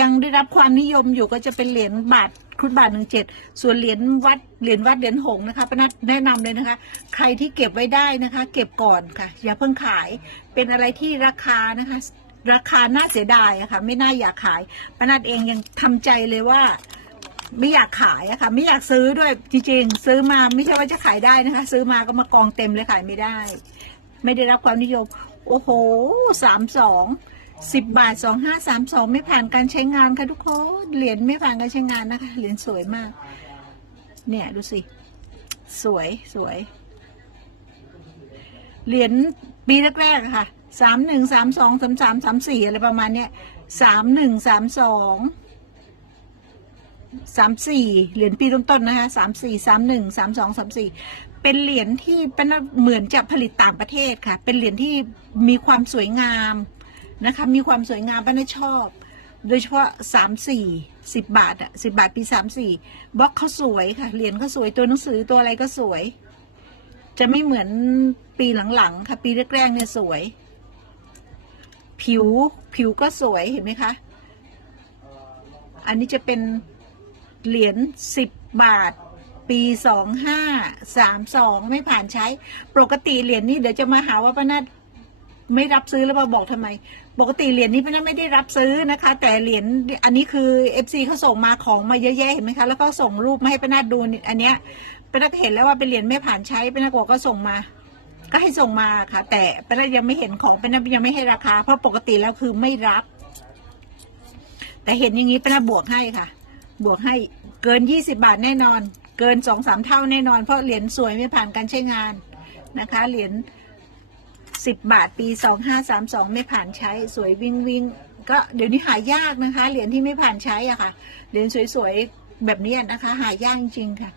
ยังได้รับความนิยมอยู่ก็จะเป็นเหรียญบาทครุฑบาทหนึ่งเจ็ดส่วนเหรียญวัดเหรียญวัดเหรียญหงนะคะป้านัทแนะนำเลยนะคะ ใครที่เก็บไว้ได้นะคะ เก็บก่อนค่ะ อย่าเพิ่งขายเป็นอะไรที่ราคานะคะ ราคาน่าเสียดายอะค่ะ ไม่น่าอยากขายป้านัทเองยังทำใจเลยว่าไม่อยากขายอะค่ะ ไม่อยากซื้อด้วยจริงๆซื้อมาไม่ใช่ว่าจะขายได้นะคะ ซื้อมาก็มากองเต็มเลยขายไม่ได้ ไม่ได้รับความนิยม โอ้โหสามสอง สิบบาทสองห้าสามสองไม่ผ่านการใช้งานค่ะทุกคน เหรียญไม่ผ่านการใช้งานนะคะ เหรียญสวยมาก เนี่ยดูสิ สวยสวย เหรียญปีแรกๆค่ะสามหนึ่งสามสองสามสามสามสี่อะไรประมาณเนี้ยสามหนึ่งสามสองสามสี่เหรียญปีต้นๆนะคะสามสี่สามหนึ่งสามสองสามสี่เป็นเหรียญที่เป็นเหมือนจะผลิตต่างประเทศค่ะ เป็นเหรียญที่มีความสวยงาม นะคะ มีความสวยงามป้านชอบ โดยเฉพาะสามสี่สิบบาทอะสิบาทปีสามสี่บล็อกเขาสวยค่ะเหรียญเขาสวยตัวหนังสือตัวอะไรก็สวย จะไม่เหมือนปีหลังๆค่ะ ปีแรกๆเนี่ยสวย ผิวผิวก็สวยเห็นไหมคะ อันนี้จะเป็นเหรียญสิบบาทปีสองห้าสามสองไม่ผ่านใช้ ปกติเหรียญนี้เดี๋ยวจะมาหาว่าป้านัท ไม่รับซื้อแล้วมาบอกทำไม ปกติเหรียญนี้ป้านัทไม่ได้รับซื้อนะคะ แต่เหรียญอันนี้คือเอฟซีเขาส่งมาของมาเยอะแยะเห็นไหมคะแล้วก็ส่งรูปมาให้ป้านัทดูอันเนี้ยป้านัทเห็นแล้วว่าเป็นเหรียญไม่ผ่านใช้ป้านัทก็ส่งมา ก็ให้ส่งมาค่ะ แต่ป้านัทยังไม่เห็นของป้านัทยังไม่ให้ราคา เพราะปกติแล้วคือไม่รับ แต่เห็นอย่างนี้ป้านัทบวกให้ค่ะ บวกให้เกินยี่สิบาทแน่นอน เกินสองสามเท่าแน่นอน เพราะเหรียญสวยไม่ผ่านการใช้งานนะคะ เหรียญ สิบบาทปีสองห้าสามสองไม่ผ่านใช้สวยวิ่งวิ่งก็เดี๋ยวนี้หายากนะคะ เหรียญที่ไม่ผ่านใช้อะค่ะ เหรียญสวยๆ แบบนี้นะคะ หายากจริงๆค่ะ